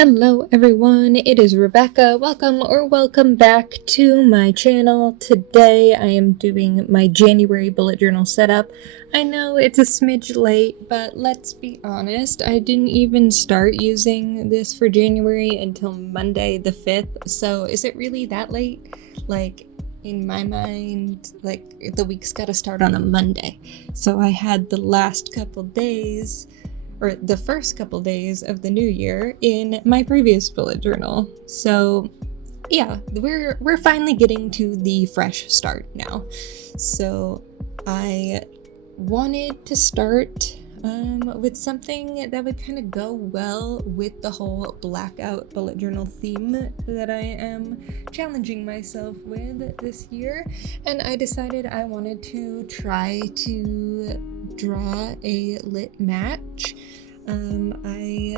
Hello everyone, it is Rebecca. Welcome back to my channel. Today I am doing my January bullet journal setup. I know it's a smidge late, but let's be honest, I didn't even start using this for January until Monday the 5th, so is it really that late? In my mind, the week's gotta start on a Monday. So I had the last couple days or the first couple days of the new year in my previous bullet journal. So yeah, we're finally getting to the fresh start now. So I wanted to start with something that would kind of go well with the whole blackout bullet journal theme that I am challenging myself with this year. And I decided I wanted to try to draw a lit match. I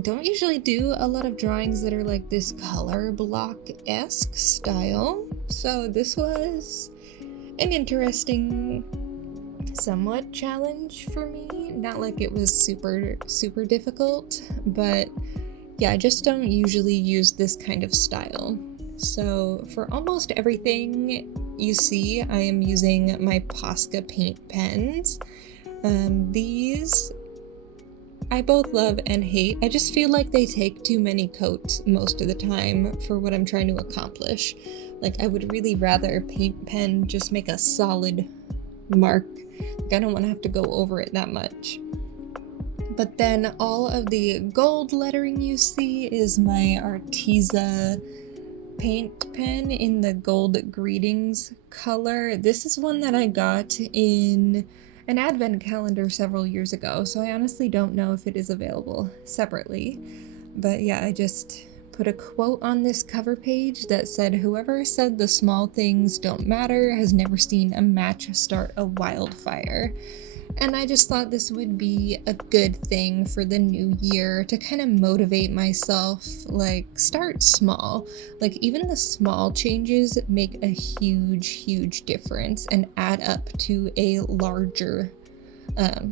don't usually do a lot of drawings that are like this color block-esque style, so this was an interesting somewhat challenge for me. Not like it was super difficult, but yeah, I just don't usually use this kind of style. So for almost everything you see, I am using my Posca paint pens. These I both love and hate. I just feel like they take too many coats most of the time for what I'm trying to accomplish. I would really rather a paint pen just make a solid mark. I don't want to have to go over it that much. But then all of the gold lettering you see is my Arteza paint pen in the gold greetings color. This is one that I got in an advent calendar several years ago, so I honestly don't know if it is available separately. But yeah, I just put a quote on this cover page that said, "Whoever said the small things don't matter has never seen a match start a wildfire." And I just thought this would be a good thing for the new year to kind of motivate myself, start small. Even the small changes make a huge difference and add up to a larger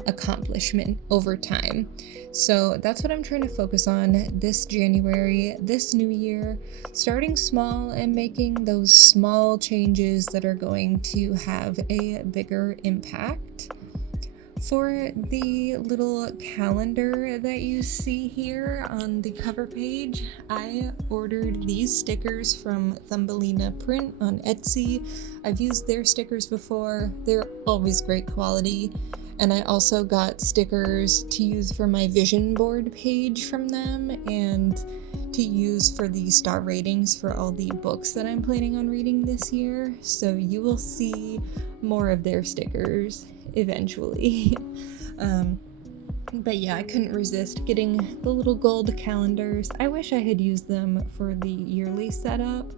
accomplishment over time. So that's what I'm trying to focus on this January, this new year, starting small and making those small changes that are going to have a bigger impact. For the little calendar that you see here on the cover page, I ordered these stickers from Thumbelina Print on Etsy. I've used their stickers before. They're always great quality. And I also got stickers to use for my vision board page from them and to use for the star ratings for all the books that I'm planning on reading this year. So you will see more of their stickers eventually. But yeah, I couldn't resist getting the little gold calendars. I wish I had used them for the yearly setup,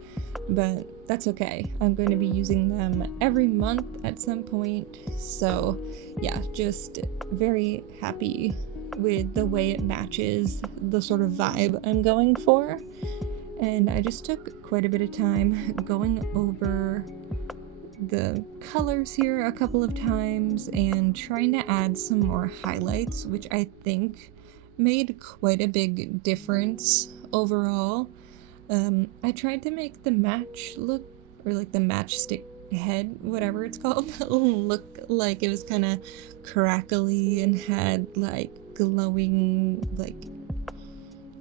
but that's okay. I'm going to be using them every month at some point. So yeah, just very happy with the way it matches the sort of vibe I'm going for. And I just took quite a bit of time going over the colors here a couple of times and trying to add some more highlights, which I think made quite a big difference overall. I tried to make the match look, or the matchstick head, whatever it's called, look like it was kind of crackly and had glowing,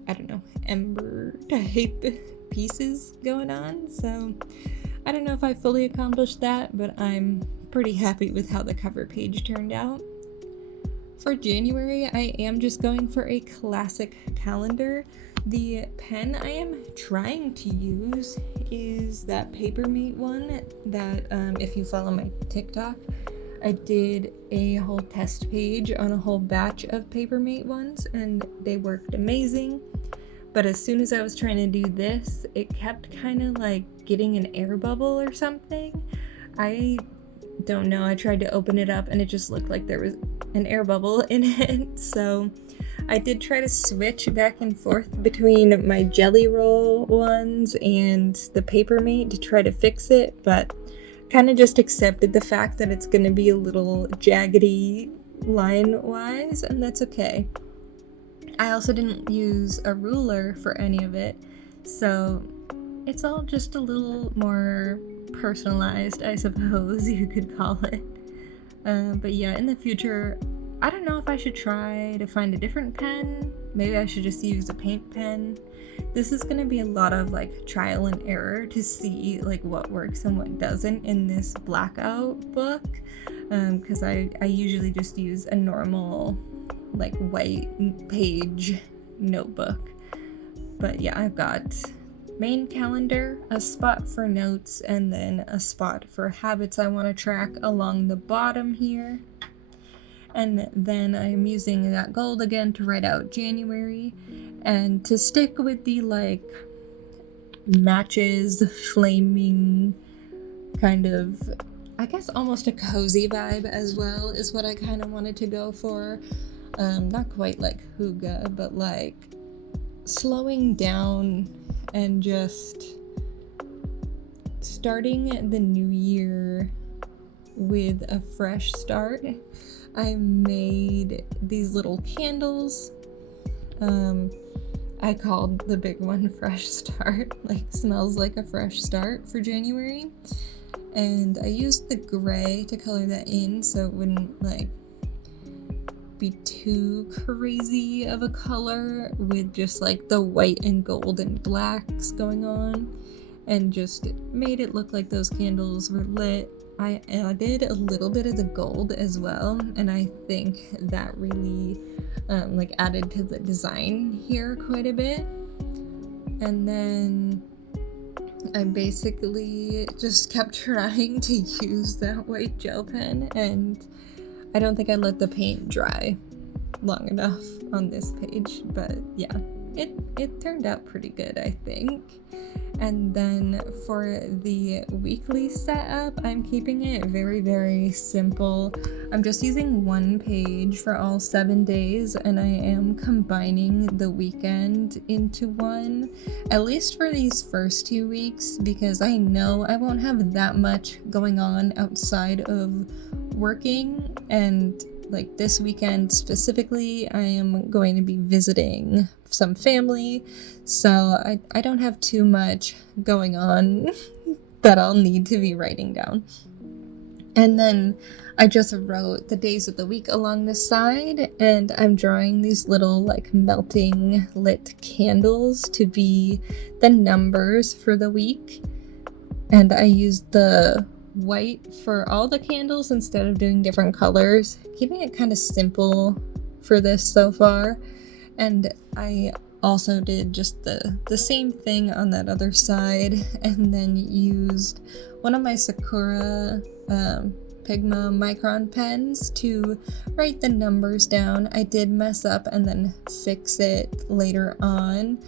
I don't know, ember type pieces going on. So I don't know if I fully accomplished that, but I'm pretty happy with how the cover page turned out. For January, I am just going for a classic calendar. The pen I am trying to use is that Papermate one that, if you follow my TikTok, I did a whole test page on a whole batch of Papermate ones, and they worked amazing. But as soon as I was trying to do this, it kept kind of getting an air bubble or something. I don't know. I tried to open it up and it just looked like there was an air bubble in it. So I did try to switch back and forth between my Jelly Roll ones and the Papermate to try to fix it, but kind of just accepted the fact that it's going to be a little jaggedy line-wise, and that's okay. I also didn't use a ruler for any of it, so it's all just a little more personalized, I suppose you could call it. But yeah, in the future, I don't know if I should try to find a different pen. Maybe I should just use a paint pen. This is gonna be a lot of like trial and error to see like what works and what doesn't in this blackout book, because I usually just use a normal like white page notebook. But yeah, I've got main calendar, a spot for notes, and then a spot for habits I want to track along the bottom here. And then I'm using that gold again to write out January, and to stick with the like matches, flaming kind of, I guess almost a cozy vibe as well is what I kind of wanted to go for. Not quite like hygge, but like slowing down and just starting the new year with a fresh start. I made these little candles. I called the big one Fresh Start, like smells like a fresh start for January. And I used the gray to color that in so it wouldn't like be too crazy of a color with just like the white and gold and blacks going on, and just made it look like those candles were lit. I added a little bit of the gold as well, and I think that really like added to the design here quite a bit. And then I basically just kept trying to use that white gel pen, and I don't think I let the paint dry long enough on this page, but yeah, it turned out pretty good, I think. And then for the weekly setup, I'm keeping it very, very simple. I'm just using one page for all 7 days, and I am combining the weekend into one, at least for these first 2 weeks, because I know I won't have that much going on outside of working. And like this weekend specifically, I am going to be visiting some family, so I don't have too much going on that I'll need to be writing down. And then I just wrote the days of the week along the side, and I'm drawing these little like melting lit candles to be the numbers for the week. And I used the white for all the candles instead of doing different colors, keeping it kind of simple for this so far. And I also did just the same thing on that other side, and then used one of my Sakura Pigma micron pens to write the numbers down. I did mess up and then fix it later on.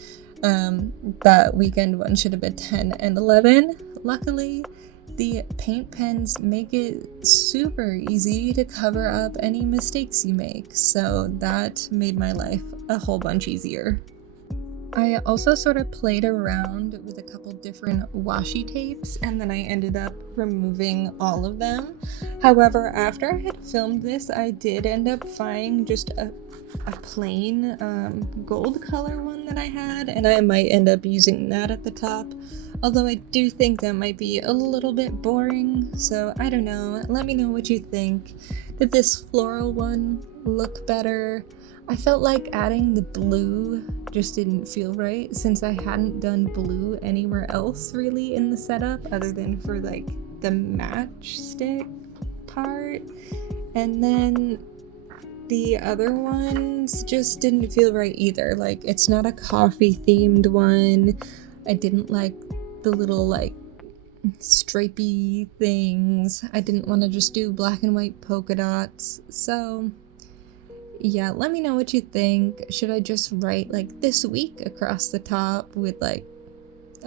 That weekend one should have been 10 and 11. Luckily, the paint pens make it super easy to cover up any mistakes you make, so that made my life a whole bunch easier. I also sort of played around with a couple different washi tapes, and then I ended up removing all of them. However, after I had filmed this, I did end up finding just a plain gold color one that I had, and I might end up using that at the top. Although I do think that might be a little bit boring, so I don't know. Let me know what you think. Did this floral one look better? I felt like adding the blue just didn't feel right, since I hadn't done blue anywhere else really in the setup other than for like the matchstick part. And then the other ones just didn't feel right either. Like, it's not a coffee themed one. I didn't like the little like stripey things. I didn't want to just do black and white polka dots. So yeah, let me know what you think. Should I just write like this week across the top with like,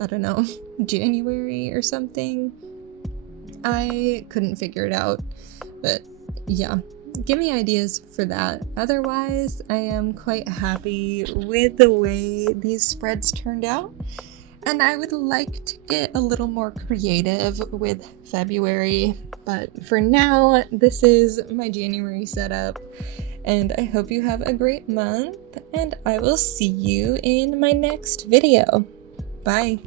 I don't know, January or something? I couldn't figure it out, but yeah, give me ideas for that. Otherwise, I am quite happy with the way these spreads turned out. And I would like to get a little more creative with February, but for now, this is my January setup. and I hope you have a great month, and I will see you in my next video. Bye!